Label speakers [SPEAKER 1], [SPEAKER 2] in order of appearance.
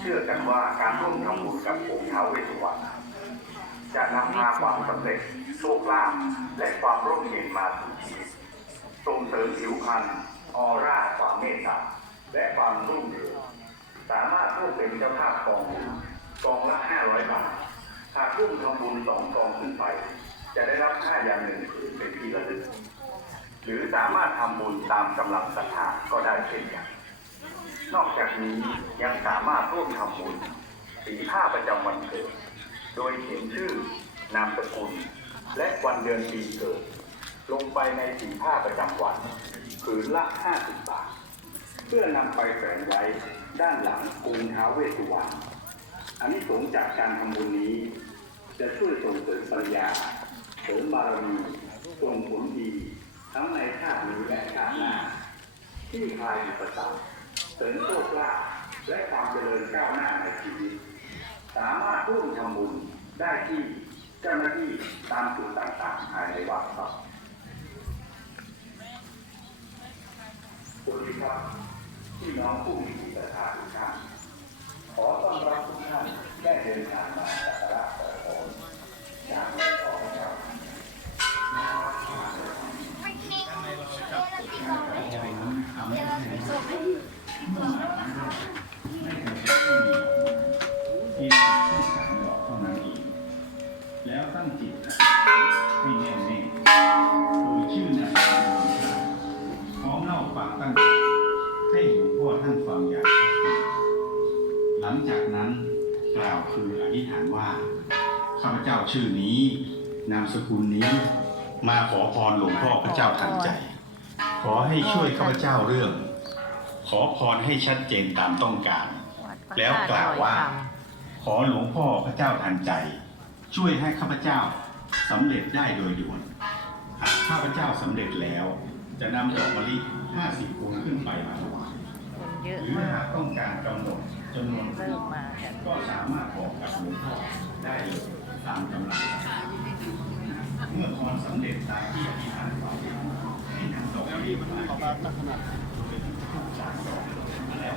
[SPEAKER 1] เชื่อกันว่าการร่วมทำบุญกับองค์ท้าวเวสสุวรรณจะนำพาความสำเร็จโชคลาภและความร่มเย็นมาสู่ชีวิตส่งเสริมผิวพรรณออร่าความเมตตาและความรุ่งเรืองสามารถร่วมเป็นเจ้าภาพกองบุญกองละ500บาทหากร่วมทำบุญสองกองขึ้นไป จะได้รับค่าอย่างหนึ่งคืนเป็นที่ระลึกหรือสามารถทำบุญตามกำลังศรัทธาก็ได้เช่นกัน นอกจากนี้ยังสามารถร่วมทำบุญสีผ้าประจำวันเกิด โดยเขียนชื่อนามสกุล และวันเดือนปีเกิด ลงไปในสีผ้าประจำวันผืนละ 50 บาท เพื่อนำไปแฝงไว้ด้านหลังองค์ท้าวเวสสุวรรณอันนี้สงจากการทำบุญนี้ จะช่วยส่งเสริมปัญญาเสริมบารมีส่งผลดี ทั้งในชาตินี้และชาติหน้าที่คลายอุปสรรค ริมโชคลาภและความเจริญก้าวหน้าในชีวิต สามารถร่วมทำบุญได้ที่เจ้าหน้าที่ตามจุดต่างๆภายในวัดครับคุณครับพี่น้องผู้มี
[SPEAKER 2] แล้วตั้งจิตให้แน่วแน่โดยชื่อนามสกุลของท่านพร้อมเล่าความตั้งใจให้หลวงพ่อท่านฟังอย่างชัดเจนหลังจากนั้นกล่าวคืออธิษฐานว่าข้าพเจ้าชื่อนี้ นามสกุลนี้ มาขอพรหลวงพ่อพระเจ้าทันใจ ขอให้ช่วยข้าพเจ้าเรื่อง ขอพรให้ชัดเจนตามต้องการ แล้วกล่าวว่า ขอหลวงพ่อพระเจ้าทันใจ ช่วยให้ข้าพเจ้าสำเร็จได้โดยด่วน หากข้าพเจ้าสำเร็จแล้ว จะนำดอกมะลิ 50พวงขึ้นไปมาถวาย
[SPEAKER 3] คนเยอะ
[SPEAKER 2] หรือ
[SPEAKER 3] มา
[SPEAKER 2] หากกต้องการกำหนดจำนวนพ
[SPEAKER 3] เริ่
[SPEAKER 2] ว
[SPEAKER 3] ม
[SPEAKER 2] ง
[SPEAKER 3] มากัน
[SPEAKER 2] ก็สามารถบอกกับหลวงพ่อได้เลยตามกำลังศรัทธาเมื่อพรสำเร็จตามที่อธิษฐานไว้ให้นำดอกมะลิมา ขอบคุณขนาดจากดอกแล้ว